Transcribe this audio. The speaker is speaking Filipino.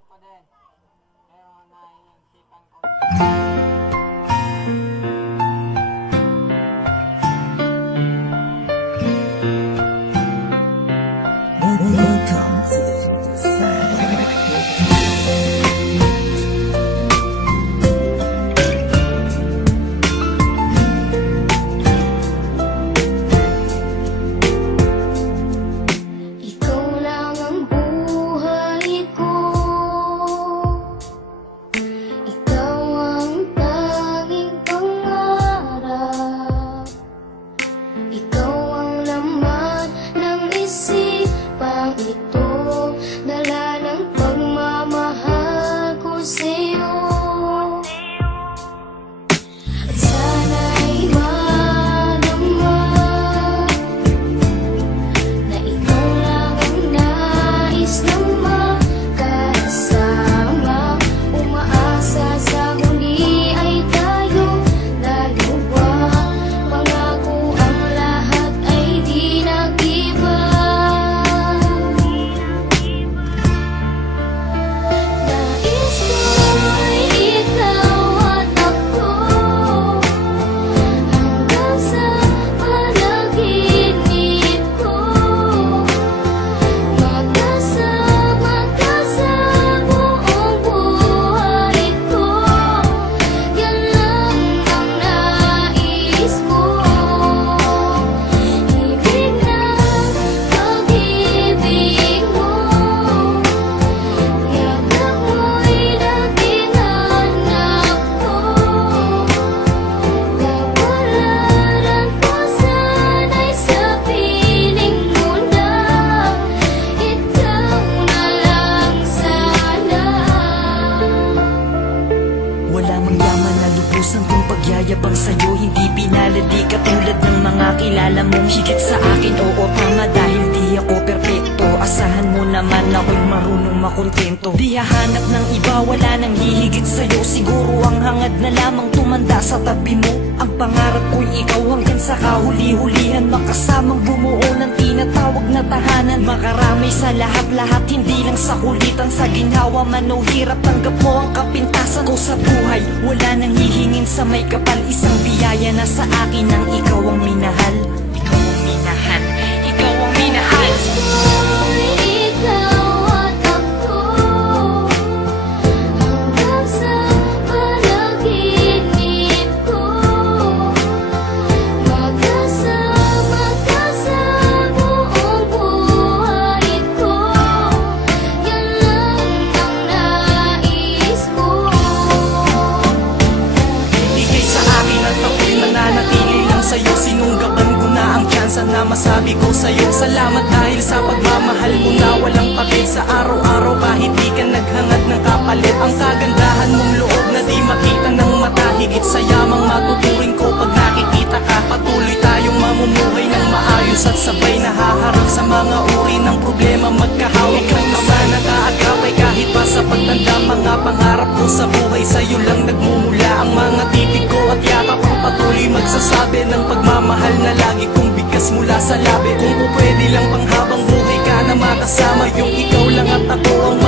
Kapatid ko din. Pero naiisipan ko. Welcome to the sound. Ikaw lang ang buhay ko. Ikaw ang tanging pangarap. Ikaw ang laman ng isipang ito. Dala ng pagmamahal ko sa'yo. At sana'y madama na ikaw lang ang nais na makasama. Umaasa sa huli ay tayong dalawa. Pangako ang lahat ay di nag-iba. Nais ko ay ikaw at ako, hanggang sa panaginip ko. Magkasama ka sa buong buhay ko. Yan lang ang nais ko. Ibig na pag-ibig mo. Yakap mo'y laging hanap ko. Kapalaran ko sana'y sa piling mo na. Ikaw na lang sana. Wala mang yaman na lubusan kung pagyayabang sa'yo. Hindi pinaladi katulad ng mga kilala mong higit sa akin. Oo, tama dahil di ako perpekto. Asahan mo naman ako'y marunong makontento. Di hahanap ng iba, wala nang hihigit sa'yo. Siguro ang hangad na lamang tumanda sa tabi mo. Ang pangarap ko'y ikaw hanggang sa kahuli-hulihan. Makasamang bumuo ng tinatawag na tahanan. Makarami sa lahat-lahat, hindi lang sa kulitan. Sa ginhawa man o hirap, tanggap mo ang kapintasan ko sa buhay. Wala nang hihingin sa may kapal. Isang biyaya na sa akin ang ikaw ang minahal. Ikaw ang minahal. Ikaw ang minahal. Ikaw at ako, hanggang sa panaginip ko. Magkasama ka sa buong buhay ko. Yan lang ang nais ko. Igay sa akin at ako'y mananatili lang sa'yo. Sinunggaban ko na ang tsansa na masabi ko sa'yo. Salamat dahil sa pagmamahal mo na walang pakit. Sa araw-araw kahit di ka naghangad ng kapalit. Ang kagandahan mong loob na di makita ng mata. Higit sa yamang matuturing ko pag nakikita ka. Patuloy tayong mamumuhay ng maayos at sabay nahaharap sa mga uri ng problema. Magkahawak lang naman nag-aagapay kahit pa sa pagtanda. Mga pangarap ko sa buhay sa'yo lang nagmumula. Ang mga titig ko at yakap ang patuloy magsasabi ng pagmamahal na lagi kong bigkas mula sa labi. Kung pwede lang pang habang buhay ka na makasama, yung ikaw lang at ako ang